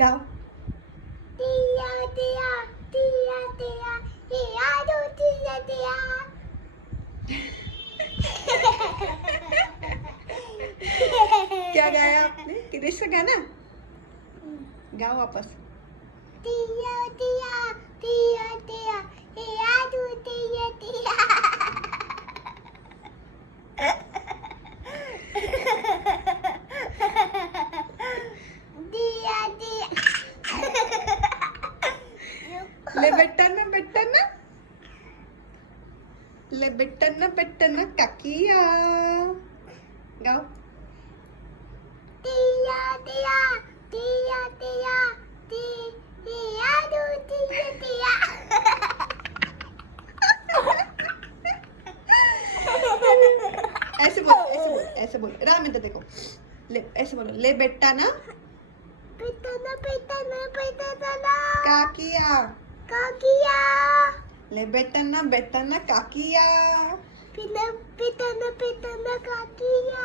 गाव. टिया टिया टिया टिया टिया दो टिया टिया. क्या गाया आपने? क्रिश का गाना गाओ वापस. टिया टिया टिया टिया टिया दो टिया टिया. टिया टिया. ले बेटन ले बेटन काकिया. गाओ. टिया टिया टिया टिया टिया दो टिया टिया. ऐसे बोल राम इधर देखो. ले ऐसे बोलो. ले बेटाना पिटना पिटना पिटना काकिया. काकिया. ले बेटन काकिया. पिटना पिटना पिटना काकिया.